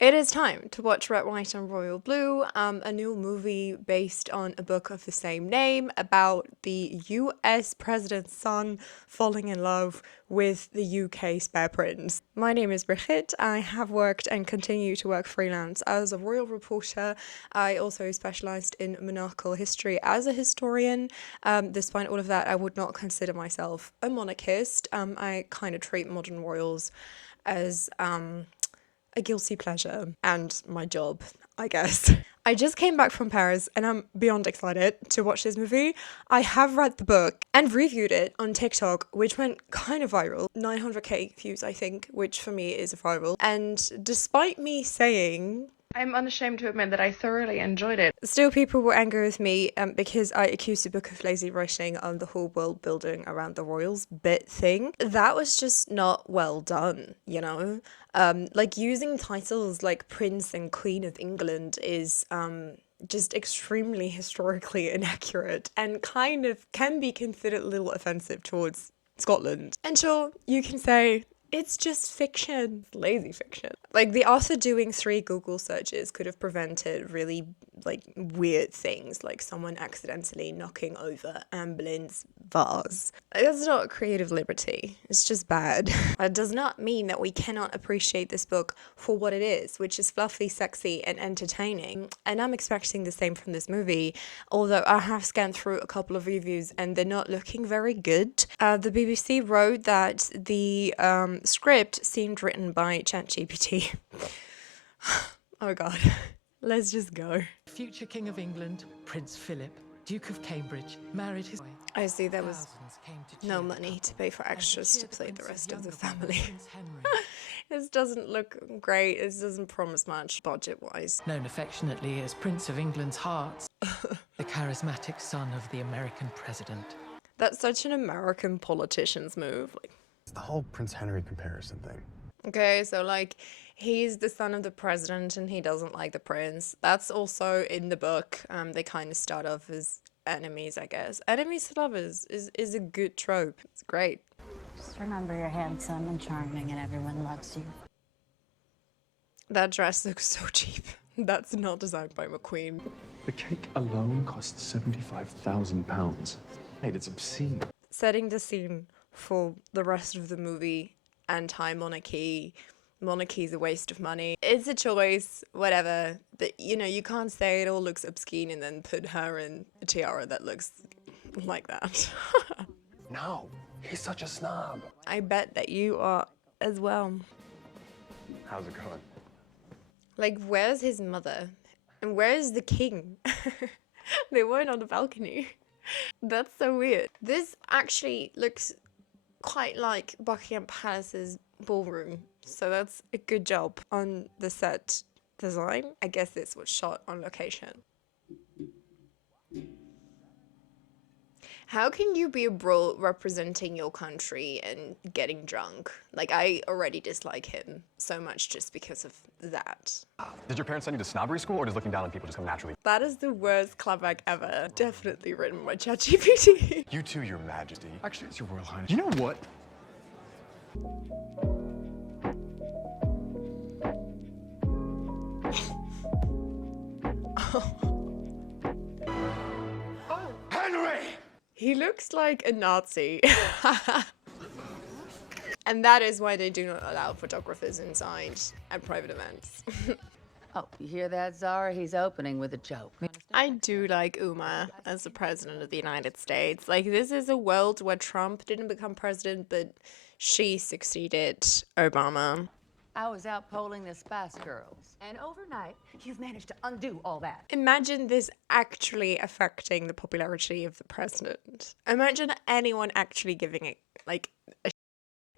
It is time to watch Red, White, and Royal Blue, a new movie based on a book of the same name about the US president's son falling in love with the UK spare prince. My name is Brigitte. I have worked and continue to work freelance as a royal reporter. I also specialised in monarchical history as a historian. Despite all of that, I would not consider myself a monarchist. I kind of treat modern royals as a guilty pleasure and my job, I guess. I just came back from Paris and I'm beyond excited to watch this movie. I have read the book and reviewed it on TikTok, which went kind of viral. 900k views, I think, which for me is viral. And despite me saying I'm unashamed to admit that I thoroughly enjoyed it, still people were angry with me because I accused the book of lazy writing on the whole world building around the royals bit thing. That was just not well done, you know? Like using titles like Prince and Queen of England is just extremely historically inaccurate and kind of can be considered a little offensive towards Scotland. And sure, you can say it's just fiction, lazy fiction. Like the author doing 3 Google searches could have prevented really like weird things, like someone accidentally knocking over Anne Boleyn's vase. That's not creative liberty. It's just bad. It does not mean that we cannot appreciate this book for what it is, which is fluffy, sexy, and entertaining. And I'm expecting the same from this movie, although I have scanned through a couple of reviews and they're not looking very good. The BBC wrote that the script seemed written by ChatGPT. Oh god. Let's just go. Future King of England, Prince Philip, Duke of Cambridge, married his... I see there was no money to pay for extras to play the rest of the family. This doesn't look great. This doesn't promise much budget-wise. Known affectionately as Prince of England's Hearts, the charismatic son of the American president. That's such an American politician's move. Like, It's the whole Prince Henry comparison thing. okay, so like he's the son of the president and he doesn't like the prince. That's also in the book. They kind of start off as enemies, I guess. Enemies to lovers is a good trope. It's great. Just remember you're handsome and charming and everyone loves you. That dress looks so cheap. That's not designed by McQueen. The cake alone costs £75,000. Mate, it's obscene. Setting the scene for the rest of the movie, anti-monarchy, monarchy's a waste of money. It's a choice, whatever. But, you know, you can't say it all looks obscene and then put her in a tiara that looks like that. No, he's such a snob. I bet that you are as well. How's it going? Like, where's his mother? And where's the king? They weren't on the balcony. That's so weird. This actually looks quite like Buckingham Palace's ballroom. So that's a good job on the set design. I guess this was shot on location. How can you be a bro representing your country and getting drunk? Like, I already dislike him so much just because of that. Did your parents send you to snobbery school, or does looking down on people just come naturally? That is the worst clapback ever. Definitely written by ChatGPT. You too, Your Majesty. Actually, it's Your Royal Highness. You know what? Henry! He looks like a Nazi. And that is why they do not allow photographers inside at private events. Oh, you hear that, Zara? He's opening with a joke. I do like Uma as the president of the United States. Like, this is a world where Trump didn't become president, but she succeeded Obama. I was out polling the Spice Girls, and overnight, you've managed to undo all that. Imagine this actually affecting the popularity of the president. Imagine anyone actually giving it, like, a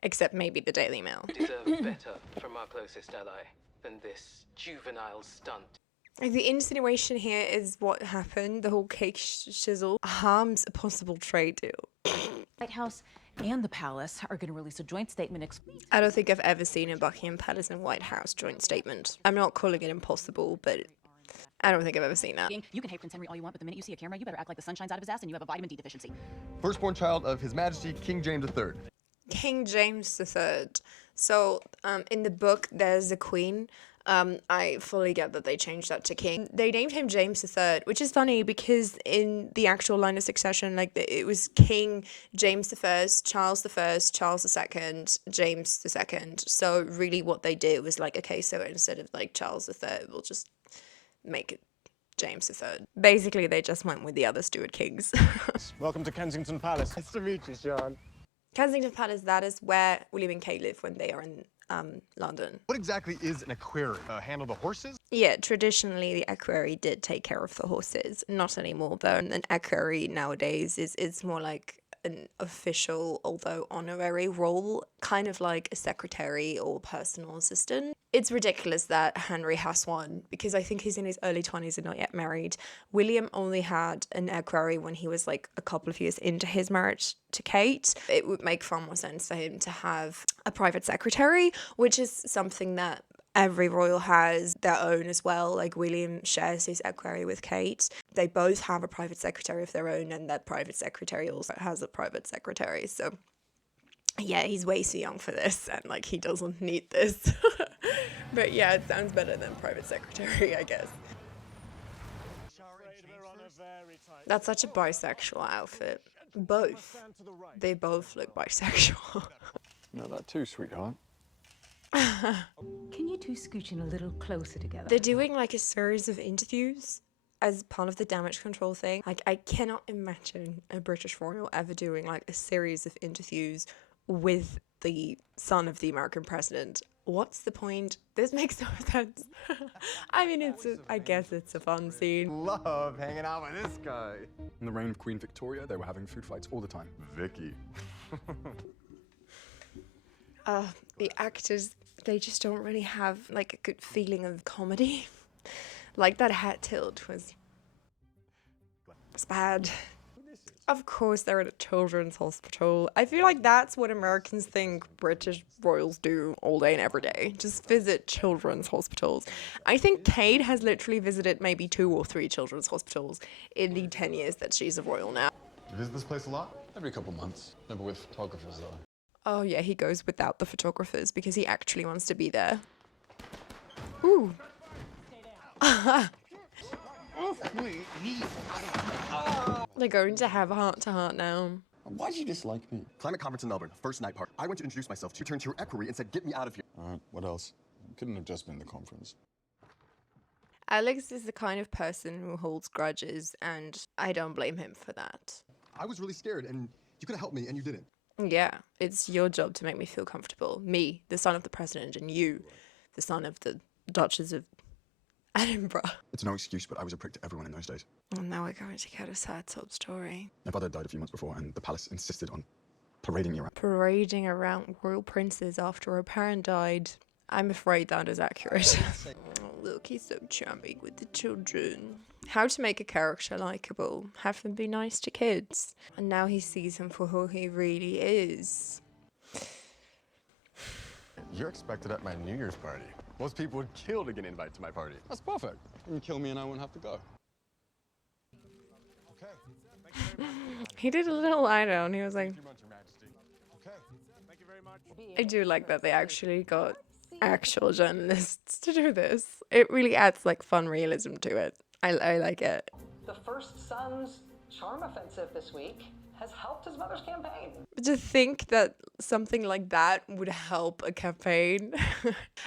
except maybe the Daily Mail. We deserve better from our closest ally than this juvenile stunt. Like, the insinuation here is what happened. The whole cake shizzle harms a possible trade deal. White House and the palace are going to release a joint statement I don't think I've ever seen a Buckingham Palace and White House joint statement. I'm not calling it impossible, but I don't think I've ever seen that. You can hate Prince Henry all you want, but the minute you see a camera, you better act like the sun shines out of his ass and you have a vitamin D deficiency. Firstborn child of His Majesty King James III. King James III. So in the book, there's a queen. I fully get that they changed that to king. They named him James III, which is funny because in the actual line of succession, like it was King James I, Charles I, Charles II, James II. So really what they did was like, okay, so instead of like Charles III, we'll just make it James III. Basically, they just went with the other Stuart kings. Welcome to Kensington Palace. Nice to meet you, Sean. Kensington Palace, that is where William and Kate live when they are in London. What exactly is an equerry? Handle the horses? Yeah, traditionally the equerry did take care of the horses. Not anymore though. An equerry nowadays is more like an official, although honorary role, kind of like a secretary or personal assistant. It's ridiculous that Henry has one because I think he's in his early 20s and not yet married. William only had an equerry when he was like a couple of years into his marriage to Kate. It would make far more sense for him to have a private secretary, which is something that every royal has their own as well. Like William shares his equerry with Kate. They both have a private secretary of their own, and that private secretary also has a private secretary. So yeah, he's way too young for this, and like he doesn't need this. But yeah, it sounds better than private secretary, I guess. That's such a bisexual outfit. Both. They both look bisexual. Not that too, sweetheart. Can you two scooch in a little closer together? They're doing like a series of interviews as part of the damage control thing. Like I cannot imagine a British royal ever doing like a series of interviews with the son of the American president. What's the point? This makes no sense. I mean, I guess it's a fun scene. Love hanging out with this guy. In the reign of Queen Victoria, they were having food fights all the time. Vicky. The actors, they just don't really have like a good feeling of comedy. Like that hat tilt was bad. Of course, they're at a children's hospital. I feel like that's what Americans think British royals do all day and every day. Just visit children's hospitals. I think Kate has literally visited maybe 2 or 3 children's hospitals in the 10 years that she's a royal now. You visit this place a lot? Every couple months. Never with photographers, though. Oh yeah, he goes without the photographers because he actually wants to be there. Ooh. They're going to have a heart-to-heart now. Why'd you dislike me? Climate conference in Melbourne, first night party. I went to introduce myself. She turned to her equerry and said, "Get me out of here." All right, what else? Couldn't have just been the conference. Alex is the kind of person who holds grudges, and I don't blame him for that. I was really scared, and you could have helped me, and you didn't. Yeah, it's your job to make me feel comfortable. Me, the son of the president, and you, the son of the Duchess of Edinburgh. It's no excuse, but I was a prick to everyone in those days. And now we're going to get a sad sob story. My brother died a few months before, and the palace insisted on parading me around. Parading around royal princes after a parent died. I'm afraid that is accurate. Oh, look, he's so charming with the children. How to make a character likable. Have them be nice to kids. And now he sees him for who he really is. You're expected at my New Year's party. Most people would kill to get an invite to my party. That's perfect. You can kill me and I won't have to go. He did a little lie down. He was like, I do like that they actually got actual journalists to do this. It really adds like fun realism to it. I like it. The first son's charm offensive this week has helped his mother's campaign. To think that something like that would help a campaign.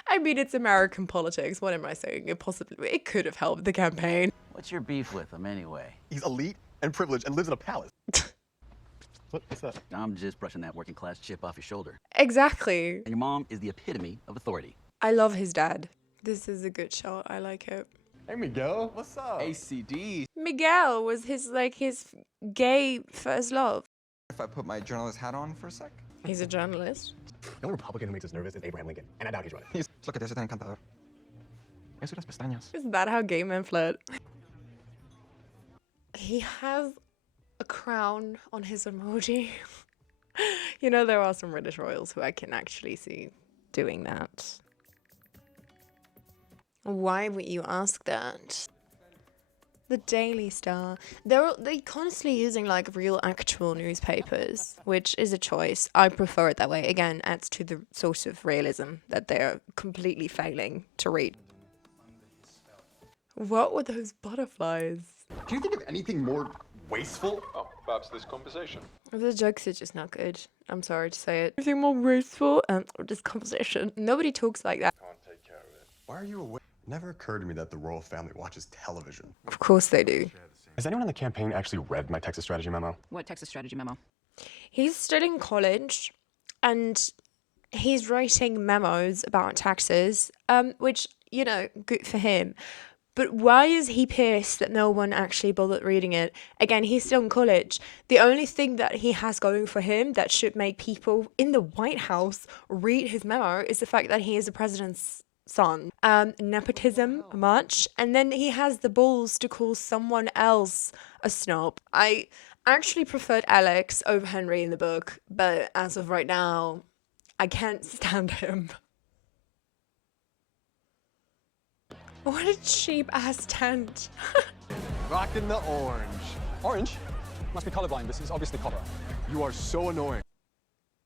I mean, it's American politics. What am I saying? It could have helped the campaign. What's your beef with him anyway? He's elite and privileged and lives in a palace. What's that? I'm just brushing that working class chip off your shoulder. Exactly. And your mom is the epitome of authority. I love his dad. This is a good shot. I like it. Hey, Miguel. What's up? ACD. Miguel was his gay first love. If I put my journalist hat on for a sec? He's a journalist. The only Republican who makes us nervous is Abraham Lincoln, and I doubt he's running. Look at this, está encantador. Eso las pestañas. Is that how gay men flirt? He has a crown on his emoji. You know, there are some British royals who I can actually see doing that. Why would you ask that? The Daily Star. They're constantly using like real actual newspapers, which is a choice. I prefer it that way. Again, adds to the sort of realism that they're completely failing to read. What were those butterflies? Can you think of anything more wasteful? Oh, perhaps this conversation. The jokes are just not good. I'm sorry to say it. Anything more graceful? This conversation. Nobody talks like that. Can't take care of it. Why are you away? It never occurred to me that the royal family watches television. Of course they do. Has anyone on the campaign actually read my Texas strategy memo? What Texas strategy memo? He's studying college and he's writing memos about taxes, which, you know, good for him. But why is he pissed that no one actually bothered reading it? Again, he's still in college. The only thing that he has going for him that should make people in the White House read his memo is the fact that he is the president's son. Nepotism, much. And then he has the balls to call someone else a snob. I actually preferred Alex over Henry in the book, but as of right now, I can't stand him. What a cheap ass tent. Rocking the orange. Orange? Must be colorblind. This is obviously copper. You are so annoying.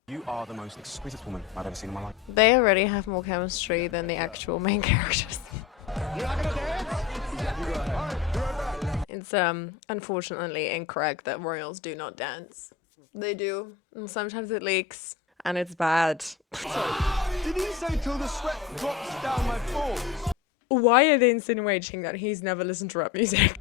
You are the most exquisite woman I've ever seen in my life. They already have more chemistry than the actual main characters. You're not gonna dance? It's unfortunately incorrect that royals do not dance. They do, and sometimes it leaks, and it's bad. Did he say till the sweat drops down my balls? Why are they insinuating that he's never listened to rap music?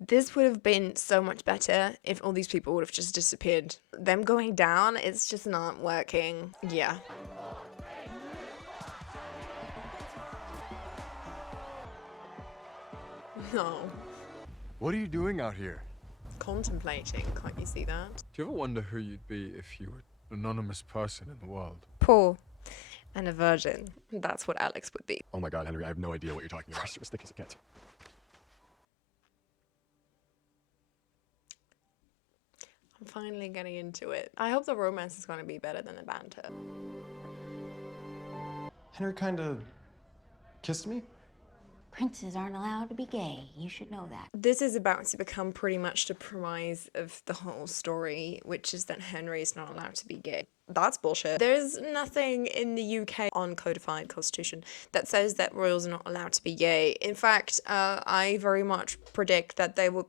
This would have been so much better if all these people would have just disappeared. Them going down, it's just not working. Yeah. No. What are you doing out here? Contemplating, can't you see that? Do you ever wonder who you'd be if you were an anonymous person in the world? Poor. And a virgin. That's what Alex would be. Oh my god, Henry, I have no idea what you're talking about. You're as thick as it gets. I'm finally getting into it. I hope the romance is going to be better than the banter. Henry kinda kissed me? Princes aren't allowed to be gay. You should know that. This is about to become pretty much the premise of the whole story, which is that Henry is not allowed to be gay. That's bullshit. There's nothing in the UK on codified constitution that says that royals are not allowed to be gay. In fact, I very much predict that they would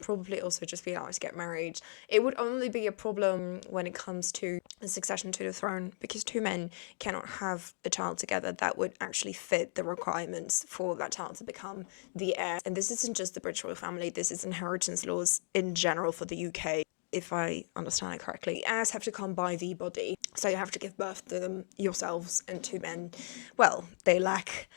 probably also just be allowed to get married. It would only be a problem when it comes to the succession to the throne, because two men cannot have a child together that would actually fit the requirements for that child to become the heir. And this isn't just the British royal family, this is inheritance laws in general for the UK. If I understand it correctly, heirs have to come by the body, so you have to give birth to them yourselves, and two men, well, they lack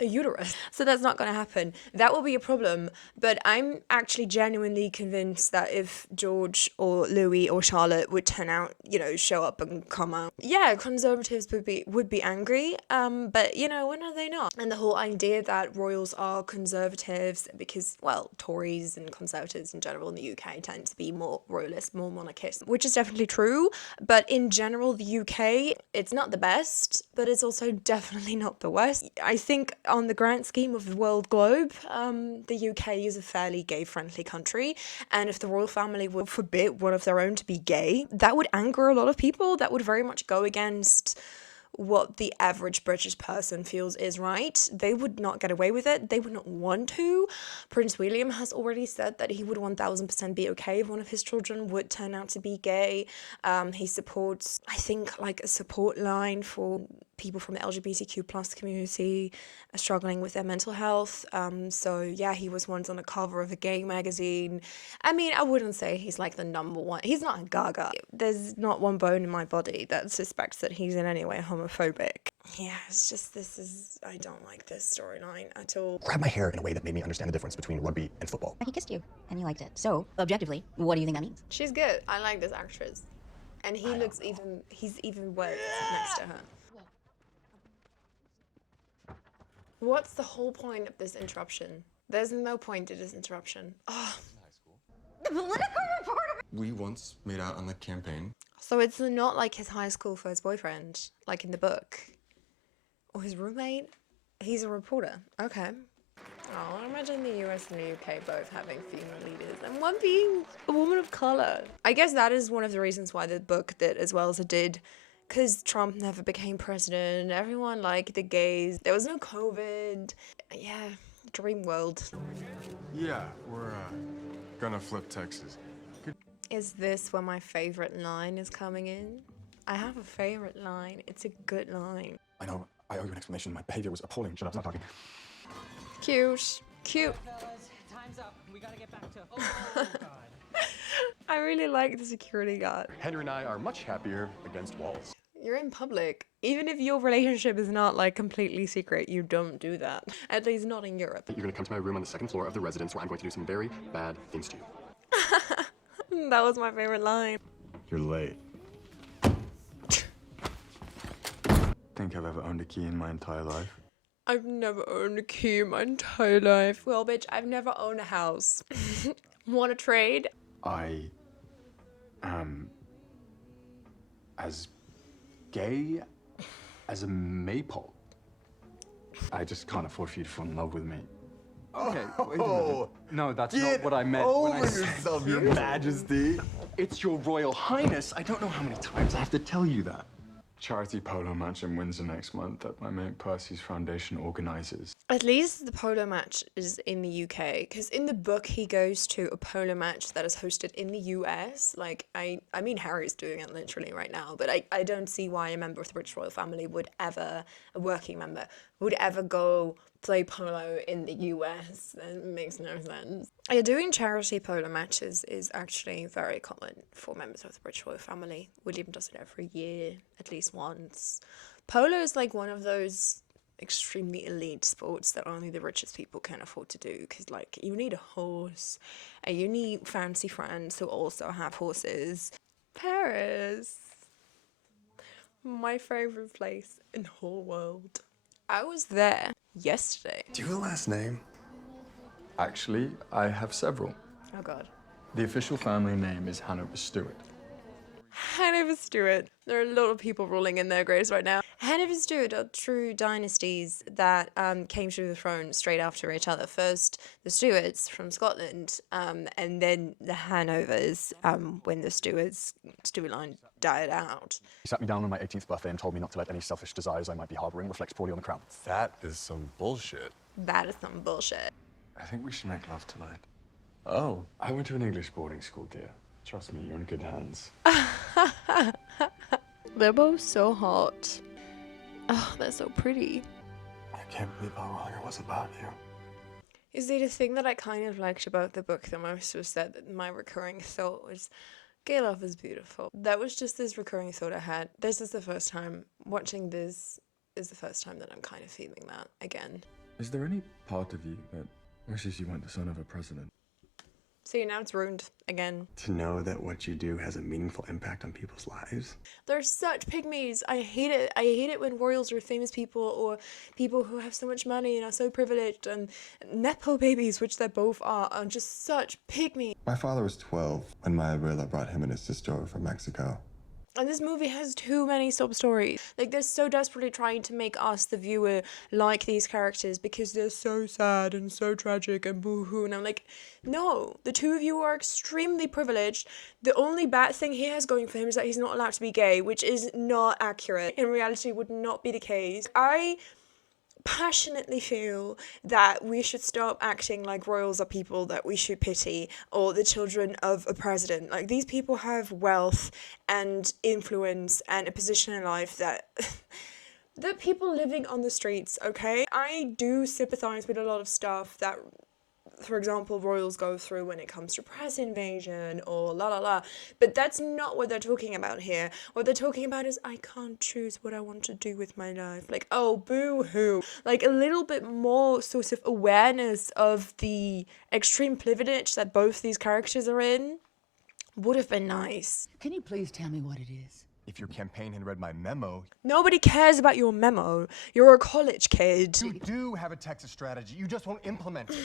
a uterus, so that's not going to happen. That will be a problem, but I'm actually genuinely convinced that if George or Louis or Charlotte would turn out, you know, show up and come out, yeah, conservatives would be angry, but you know, when are they not? And the whole idea that royals are conservatives because, well, Tories and conservatives in general in the UK tend to be more royalist, more monarchist, which is definitely true, but in general the UK, it's not the best, but it's also definitely not the worst. I think on the grand scheme of the world globe, the UK is a fairly gay-friendly country, and if the royal family would forbid one of their own to be gay, that would anger a lot of people. That would very much go against what the average British person feels is right. They would not get away with it. They would not want to. Prince William has already said that he would 1000% be okay if one of his children would turn out to be gay. He supports, I think, like a support line for people from the LGBTQ plus community struggling with their mental health. So yeah, he was once on the cover of a gay magazine. I mean, I wouldn't say he's like the number one. He's not a Gaga. There's not one bone in my body that suspects that he's in any way homophobic. Yeah, it's just, I don't like this storyline at all. Grabbed my hair in a way that made me understand the difference between rugby and football. He kissed you, and you liked it. So, objectively, what do you think that means? She's good. I like this actress. And he's even worse next to her. What's the whole point of this interruption? There's no point to this interruption. Oh. We once made out on the campaign. So it's not like his high school first boyfriend, like in the book. Or his roommate? He's a reporter. Okay. Oh, I imagine the US and the UK both having female leaders, and one being a woman of color. I guess that is one of the reasons why the book did as well as it did, because Trump never became president. Everyone liked the gays. There was no COVID. Yeah, dream world. Yeah, we're gonna flip Texas. Is this where my favorite line is coming in? I have a favorite line. It's a good line. I know. I owe you an explanation. My behavior was appalling. Shut up. Stop talking. Cute. Cute. Time's up. We gotta get back to. Oh, God. I really like the security guard. Henry and I are much happier against walls. You're in public. Even if your relationship is not like completely secret, you don't do that. At least not in Europe. You're gonna come to my room on the second floor of the residence where I'm going to do some very bad things to you. That was my favorite line. You're late. Think I've ever owned a key in my entire life? I've never owned a key in my entire life. Well, bitch, I've never owned a house. Want to trade? I am as gay as a maypole. I just can't afford for you to fall in love with me. Okay, wait a minute. No, that's not what I meant when I said yourself, Your Majesty. It's Your Royal Highness. I don't know how many times I have to tell you that. Charity polo match in Windsor next month that my mate Percy's foundation organizes. At least the polo match is in the UK, because in the book he goes to a polo match that is hosted in the US. Like, I mean, Harry's doing it literally right now, but I don't see why a member of the British royal family would ever, a working member, would ever go play polo in the US. That makes no sense. Yeah, doing charity polo matches is actually very common for members of the British royal family. William does it every year, at least once. Polo is like one of those extremely elite sports that only the richest people can afford to do, because like you need a horse and you need fancy friends who also have horses. Paris, my favorite place in the whole world. I was there yesterday. Do you have a last name? Actually, I have several. Oh god. The official family name is Hanover Stewart. Hanover Stewart. There are a lot of people ruling in their graves right now. Hanover Stewart are true dynasties that came to the throne straight after each other. First, the Stuarts from Scotland, and then the Hanovers when the Stuart line died out. He sat me down on my 18th birthday and told me not to let any selfish desires I might be harboring reflect poorly on the crown. That is some bullshit. That is some bullshit. I think we should make love tonight. Oh, I went to an English boarding school, dear. Trust me, you're in good hands. They're both so hot. Oh, they're so pretty. I can't believe how wrong I was about you. You see, the thing that I kind of liked about the book the most was that my recurring thought was, gay love is beautiful. That was just this recurring thought I had. This is the first time, watching this is the first time that I'm kind of feeling that again. Is there any part of you that wishes you weren't the son of a president? See, now it's ruined again. To know that what you do has a meaningful impact on people's lives. They're such pygmies. I hate it. I hate it when royals or famous people or people who have so much money and are so privileged and nepo babies, which they both are just such pygmies. My father was 12 when my abuela brought him and his sister over from Mexico. And this movie has too many sub stories. Like, they're so desperately trying to make us, the viewer, like these characters because they're so sad and so tragic and boo-hoo. And I'm like, no, the two of you are extremely privileged. The only bad thing he has going for him is that he's not allowed to be gay, which is not accurate. In reality, would not be the case. I passionately feel that we should stop acting like royals are people that we should pity, or the children of a president. Like, these people have wealth and influence and a position in life that the people living on the streets, okay? I do sympathize with a lot of stuff that, for example, royals go through when it comes to press invasion or la la la, but that's not what they're talking about here. What they're talking about is, I can't choose what I want to do with my life. Like, oh, boo-hoo. Like, a little bit more sort of awareness of the extreme privilege that both these characters are in would have been nice. Can you please tell me what it is? If your campaign had read my memo... Nobody cares about your memo. You're a college kid. You do have a Texas strategy, you just won't implement it.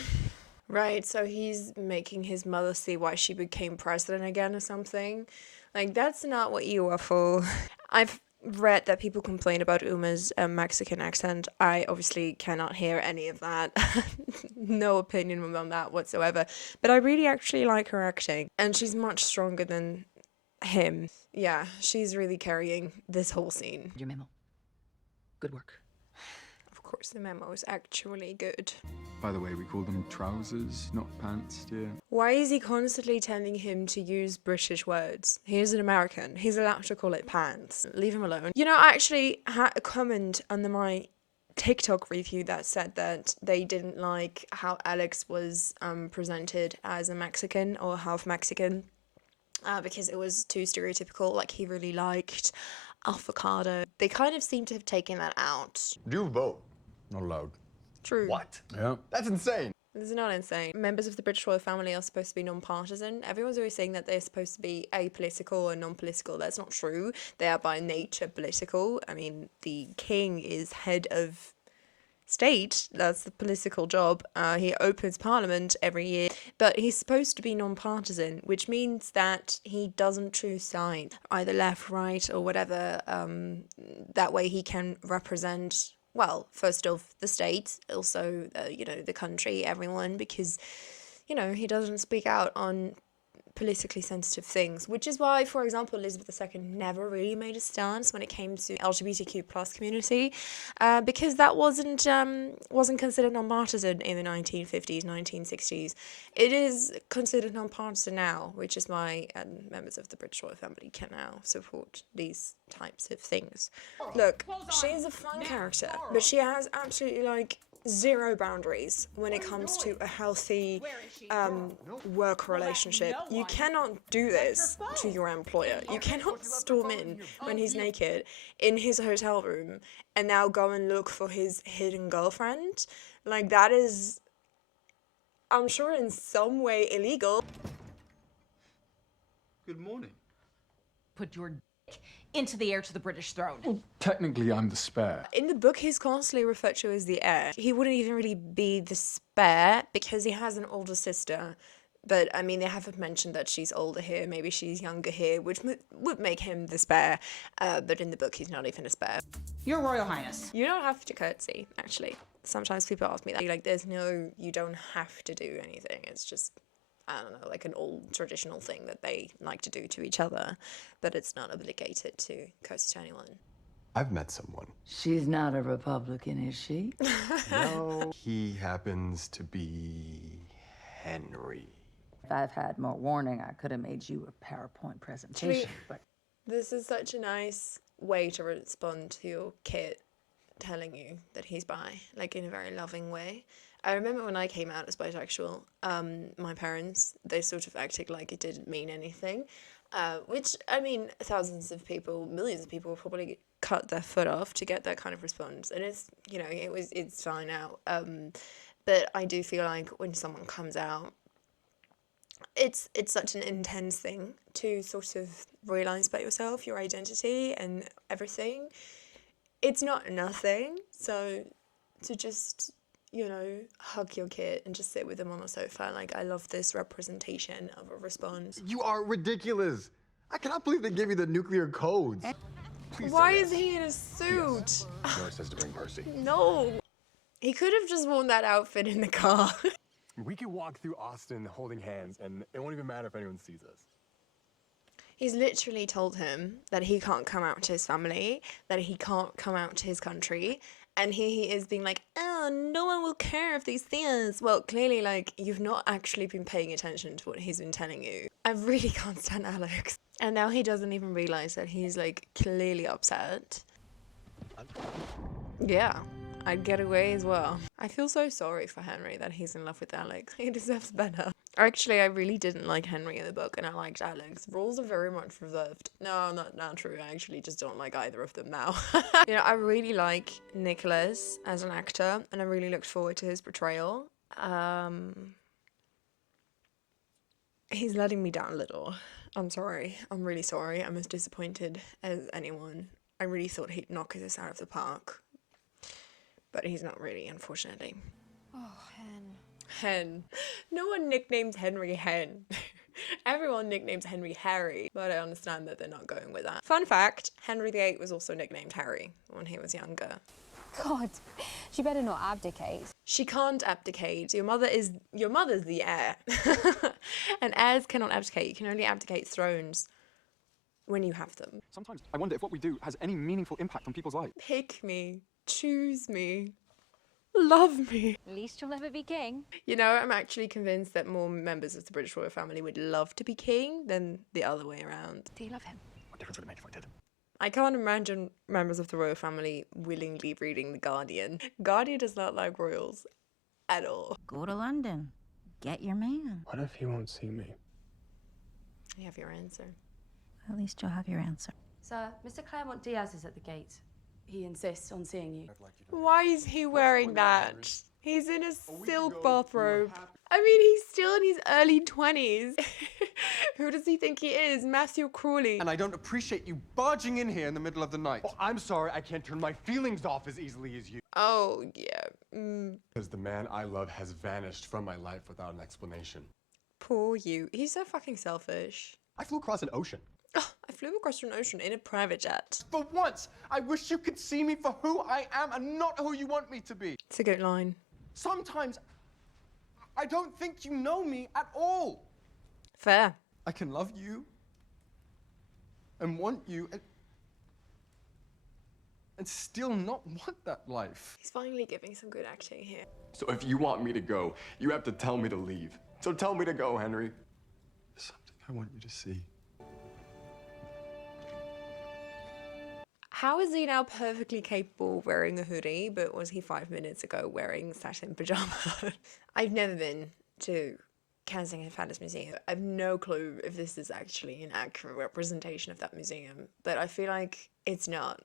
Right, so he's making his mother see why she became president again or something. Like, that's not what you are for. I've read that people complain about Uma's Mexican accent. I obviously cannot hear any of that. No opinion on that whatsoever. But I really actually like her acting. And she's much stronger than him. Yeah, she's really carrying this whole scene. Your memo. Good work. Of course, the memo is actually good. By the way, we call them trousers, not pants, dear. Why is he constantly telling him to use British words? He is an American. He's allowed to call it pants. Leave him alone. You know, I actually had a comment under my TikTok review that said that they didn't like how Alex was presented as a Mexican or half Mexican because it was too stereotypical. Like, he really liked avocado. They kind of seem to have taken that out. Do vote. Not allowed. True. What? Yeah. That's insane. This is not insane. Members of the British royal family are supposed to be non-partisan. Everyone's always saying that they're supposed to be apolitical or non-political. That's not true. They are by nature political. I mean, the king is head of state. That's the political job. He opens parliament every year, but he's supposed to be non-partisan, which means that he doesn't choose sides, either left, right, or whatever. That way he can represent, well, first off, the state, also, you know, the country, everyone, because, you know, he doesn't speak out on politically sensitive things, which is why, for example, Elizabeth II never really made a stance when it came to LGBTQ plus community, because that wasn't considered non-partisan in the 1950s, 1960s. It is considered non-partisan now, which is why members of the British royal family can now support these types of things. Look, she is a fun character, but she has absolutely, like, zero boundaries when it comes to a healthy work relationship. You cannot do this to your employer. You cannot storm in when he's naked in his hotel room and now go and look for his hidden girlfriend. Like, that is, I'm sure, in some way illegal. Good morning. Put your dick into the heir to the British throne. Well, technically, I'm the spare. In the book, he's constantly referred to as the heir. He wouldn't even really be the spare because he has an older sister. But, I mean, they haven't mentioned that she's older here. Maybe she's younger here, which would make him the spare. But in the book, he's not even a spare. Your Royal Highness. You don't have to curtsy, actually. Sometimes people ask me that. Like, you don't have to do anything. It's just, I don't know, like an old traditional thing that they like to do to each other. But it's not obligated to curtsy to anyone. I've met someone. She's not a Republican, is she? No. He happens to be Henry. If I've had more warning, I could have made you a PowerPoint presentation, but... This is such a nice way to respond to your kid telling you that he's bi, like in a very loving way. I remember when I came out as bisexual, my parents, they sort of acted like it didn't mean anything, which, I mean, thousands of people, millions of people probably cut their foot off to get that kind of response, and it's, you know, it's fine now, but I do feel like when someone comes out, it's such an intense thing to sort of realise about yourself, your identity and everything. It's not nothing, so to just, you know, hug your kid and just sit with them on the sofa, like, I love this representation of a response. You are ridiculous. I cannot believe they gave you the nuclear codes. Please Why say is he in a suit? yes. Nora says to bring Percy. No. He could have just worn that outfit in the car. We could walk through Austin holding hands, and it won't even matter if anyone sees us. He's literally told him that he can't come out to his family, that he can't come out to his country, and here he is being like, oh, no one will care if these things. Well, clearly, like, you've not actually been paying attention to what he's been telling you. I really can't stand Alex. And now he doesn't even realise that he's, like, clearly upset. Yeah. I'd get away as well. I feel so sorry for Henry that he's in love with Alex. He deserves better. Actually, I really didn't like Henry in the book, and I liked Alex. Roles are very much reserved. No, not true. I actually just don't like either of them now. You know, I really like Nicholas as an actor, and I really looked forward to his portrayal. He's letting me down a little. I'm sorry. I'm really sorry. I'm as disappointed as anyone. I really thought he'd knock this out of the park. But he's not really, unfortunately. Oh, Hen. Hen. No one nicknames Henry Hen. Everyone nicknames Henry Harry, but I understand that they're not going with that. Fun fact, Henry VIII was also nicknamed Harry when he was younger. God, she better not abdicate. She can't abdicate. Your mother's the heir. And heirs cannot abdicate. You can only abdicate thrones. when you have them. Sometimes I wonder if what we do has any meaningful impact on people's lives. Pick me, choose me, love me. At least you'll never be king. You know, I'm actually convinced that more members of the British royal family would love to be king than the other way around. Do you love him? What difference would it make if I did? I can't imagine members of the royal family willingly reading The Guardian. Guardian does not like royals at all. Go to London. Get your man. What if he won't see me? You have your answer. At least you'll have your answer. Sir, Mr. Claremont Diaz is at the gate. He insists on seeing you. Why is he wearing that? He's in a silk bathrobe. I mean, he's still in his early 20s. Who does he think he is? Matthew Crawley. And I don't appreciate you barging in here in the middle of the night. Oh, I'm sorry, I can't turn my feelings off as easily as you. Oh, yeah. Because the man I love has vanished from my life without an explanation. Poor you. He's so fucking selfish. I flew across an ocean. Oh, I flew across an ocean in a private jet. For once, I wish you could see me for who I am and not who you want me to be. It's a good line. Sometimes, I don't think you know me at all. Fair. I can love you and want you and still not want that life. He's finally giving some good acting here. So if you want me to go, you have to tell me to leave. So tell me to go, Henry. There's something I want you to see. How is he now perfectly capable of wearing a hoodie, but was he 5 minutes ago wearing satin pajamas? I've never been to Kensington Palace Museum. I've no clue if this is actually an accurate representation of that museum, but I feel like it's not.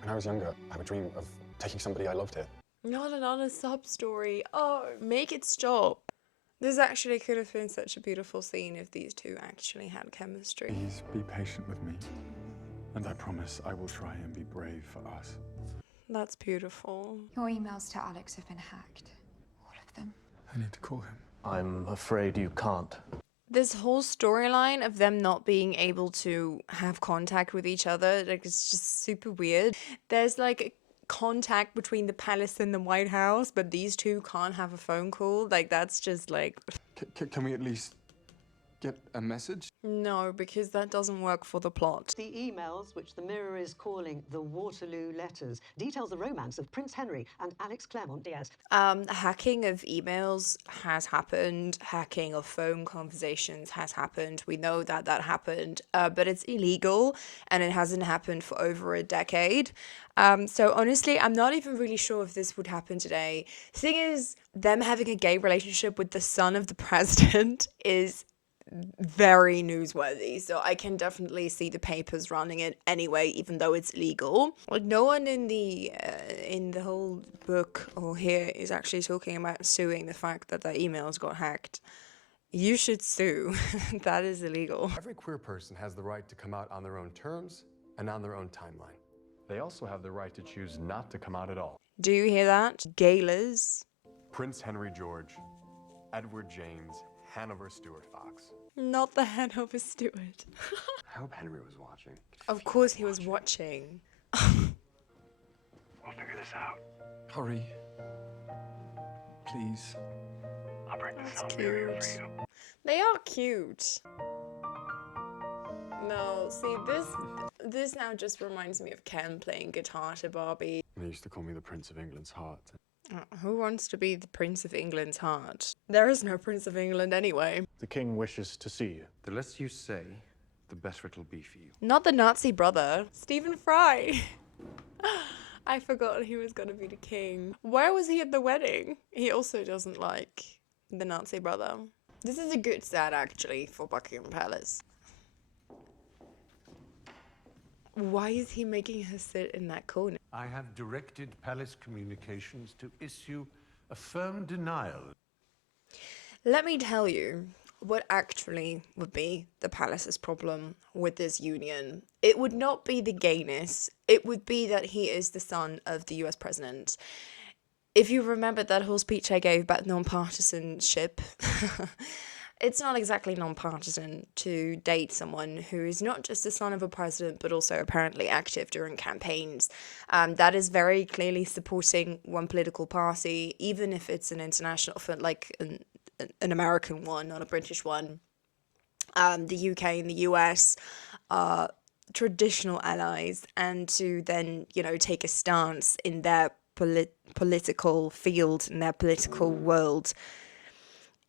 When I was younger, I would dream of taking somebody I loved here. Not another sub-story. Oh, make it stop. This actually could have been such a beautiful scene if these two actually had chemistry. Please be patient with me. And I promise I will try and be brave for us. That's beautiful. Your emails to Alex have been hacked. All of them. I need to call him. I'm afraid you can't. This whole storyline of them not being able to have contact with each other, like, it's just super weird. There's like contact between the palace and the White House, but these two can't have a phone call. Like, that's just like... Can we at least get a message? No, because that doesn't work for the plot. The emails, which the Mirror is calling the Waterloo Letters, details the romance of Prince Henry and Alex Claremont Diaz. Hacking of emails has happened. Hacking of phone conversations has happened. We know that that happened, but it's illegal and it hasn't happened for over a decade. So honestly, I'm not even really sure if this would happen today. Thing is, them having a gay relationship with the son of the president is very newsworthy, so I can definitely see the papers running it anyway, even though it's legal. Like, no one in the whole book or here is actually talking about suing the fact that their emails got hacked. You should sue. That is illegal. Every queer person has the right to come out on their own terms and on their own timeline. They also have the right to choose not to come out at all. Do you hear that? Gaylors. Prince Henry George, Edward James, Hanover Stuart Fox. Not the Hanover Steward. I hope Henry was watching. Of course he was watching. We'll figure this out. Hurry. Please. I'll break this That's sound barrier cute. for you. They are cute. No, see, this now just reminds me of Ken playing guitar to Barbie. They used to call me the Prince of England's heart. Who wants to be the Prince of England's heart? There is no Prince of England anyway. The king wishes to see you. The less you say, the better it'll be for you. Not the Nazi brother, Stephen Fry. I forgot he was gonna be the king. Where was he at the wedding? He also doesn't like the Nazi brother. This is a good set, actually, for Buckingham Palace. Why is he making her sit in that corner? I have directed Palace Communications to issue a firm denial. Let me tell you what actually would be the palace's problem with this union. It would not be the gayness. It would be that he is the son of the US president. If you remember that whole speech I gave about non-partisanship, it's not exactly non-partisan to date someone who is not just the son of a president, but also apparently active during campaigns. That is very clearly supporting one political party, even if it's an international, like an American one, not a British one. The UK and the US traditional allies and to then, take a stance in their political field, in their political world,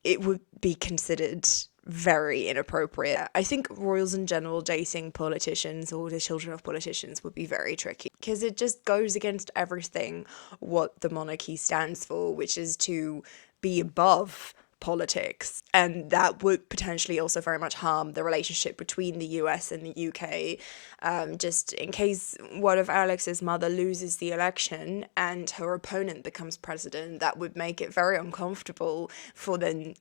it would be considered very inappropriate. I think royals in general dating politicians or the children of politicians would be very tricky because it just goes against everything what the monarchy stands for, which is to be above politics, and that would potentially also very much harm the relationship between the US and the UK. Just in case one of Alex's mother loses the election and her opponent becomes president, that would make it very uncomfortable for then,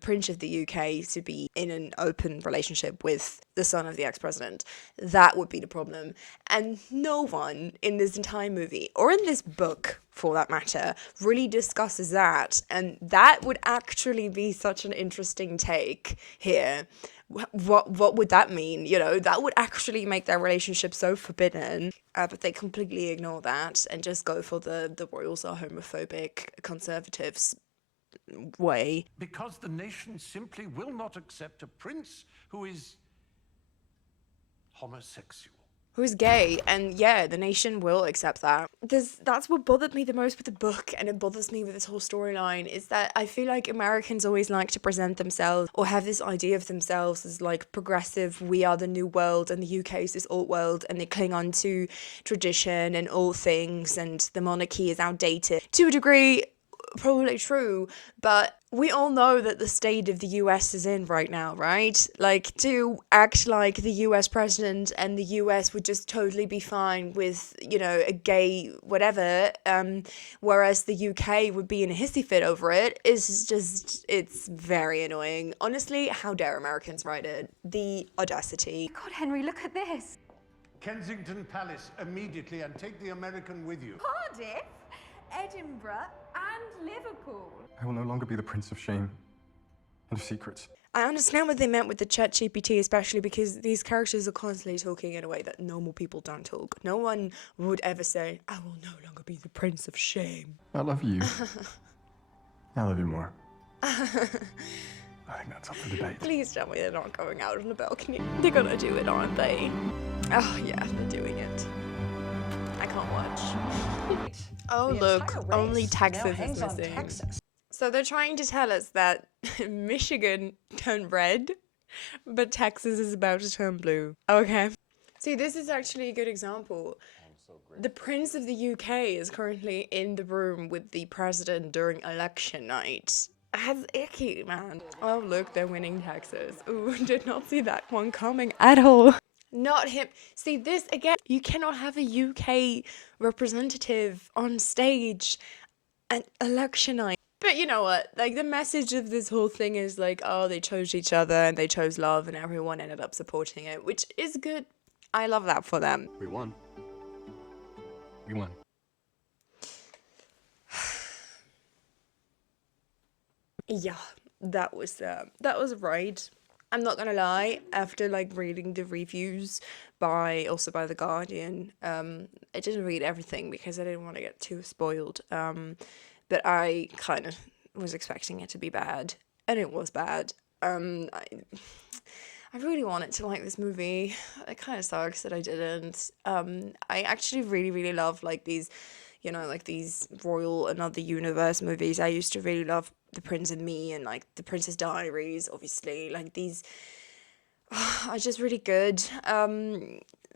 Prince of the UK to be in an open relationship with the son of the ex-president. That would be the problem. And no one in this entire movie, or in this book for that matter, really discusses that. And that would actually be such an interesting take here. What would that mean? That would actually make their relationship so forbidden. But they completely ignore that and just go for the royals are homophobic conservatives way. Because the nation simply will not accept a prince who is homosexual. Who's gay, and yeah, the nation will accept that. That's what bothered me the most with the book, and it bothers me with this whole storyline, is that I feel like Americans always like to present themselves or have this idea of themselves as like progressive, we are the new world, and the UK is this old world, and they cling on to tradition and old things, and the monarchy is outdated. To a degree, probably true, but we all know that the state of the US is in right now, right? Like, to act like the US president and the US would just totally be fine with, a gay whatever, whereas the UK would be in a hissy fit over it, is just, it's very annoying. Honestly, how dare Americans write it? The audacity. God, Henry, look at this. Kensington Palace, immediately, and take the American with you. Cardiff, Edinburgh, and Liverpool. I will no longer be the Prince of Shame and of Secrets. I understand what they meant with the ChatGPT, especially because these characters are constantly talking in a way that normal people don't talk. No one would ever say, I will no longer be the Prince of Shame. I love you. I love you more. I think that's up for debate. Please tell me they're not going out on the balcony. They're gonna do it, aren't they? Oh yeah, they're doing it. I can't watch. Oh look, only Texas is missing. So they're trying to tell us that Michigan turned red, but Texas is about to turn blue. Okay. See, this is actually a good example. The Prince of the UK is currently in the room with the president during election night. That's icky, man. Oh look, they're winning Texas. Ooh, did not see that one coming at all. Not him. See, this again, you cannot have a UK representative on stage at election night. But you know what? Like, the message of this whole thing is like, oh, they chose each other and they chose love and everyone ended up supporting it, which is good. I love that for them. We won. We won. Yeah, that was right. I'm not gonna lie, after like reading the reviews by The Guardian, I didn't read everything because I didn't want to get too spoiled. But I kind of was expecting it to be bad, and it was bad. I really wanted to like this movie. It kind of sucks that I didn't. I actually really, really love like these, like these royal and other universe movies. I used to really love The Prince and Me and like The Princess Diaries, obviously. Like these are just really good,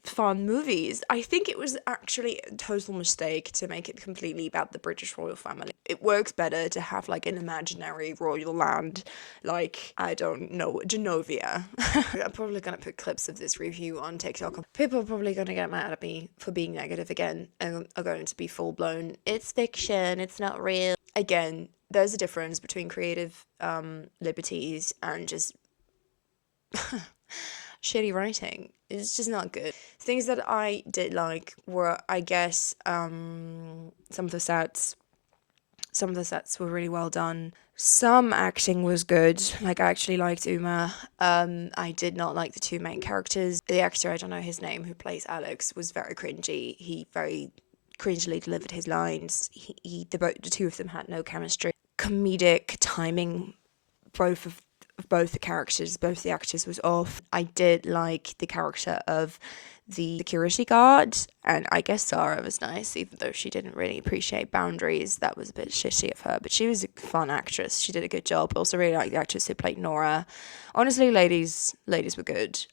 fun movies. I think it was actually a total mistake to make it completely about the British royal family. It works better to have like an imaginary royal land, like, I don't know, Genovia. I'm probably gonna put clips of this review on TikTok. People are probably gonna get mad at me for being negative again and are going to be full blown, it's fiction, it's not real. Again, there's a difference between creative liberties and just shitty writing. It's just not good. Things that I did like were, I guess, some of the sets were really well done. Some acting was good. Like, I actually liked Uma. I did not like the two main characters. The actor, I don't know his name, who plays Alex, was very cringy. He very cringily delivered his lines. The two of them had no chemistry. Comedic timing, both the characters, both the actors was off. I did like the character of the security guard, and I guess Sarah was nice, even though she didn't really appreciate boundaries. That was a bit shitty of her, but she was a fun actress. She did a good job. Also really like the actress who played Nora. Honestly, ladies were good.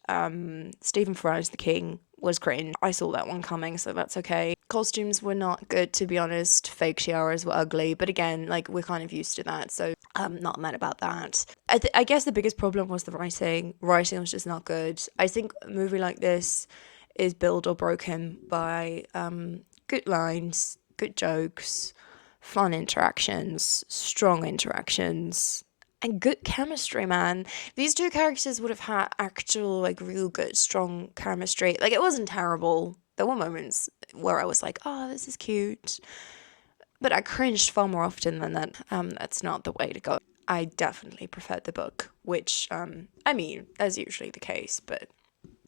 Stephen Fry's The King was cringe. I saw that one coming, so that's okay. Costumes were not good, to be honest. Fake tiaras were ugly, but again, like, we're kind of used to that, so I'm not mad about that. I guess the biggest problem was the writing. Writing was just not good. I think a movie like this is built or broken by good lines, good jokes, fun interactions, strong interactions, and good chemistry, man. These two characters would have had actual, like, real good, strong chemistry. Like, it wasn't terrible. There were moments where I was like, oh, this is cute. But I cringed far more often than that. That's not the way to go. I definitely preferred the book, which, I mean, that's usually the case, but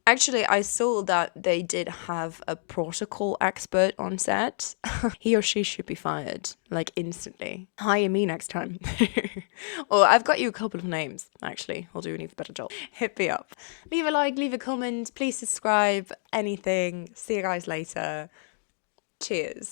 actually, I saw that they did have a protocol expert on set. He or she should be fired, like, instantly. Hire me next time. Or I've got you a couple of names, actually. I'll do an even better job. Hit me up. Leave a like, leave a comment, please subscribe, anything. See you guys later. Cheers.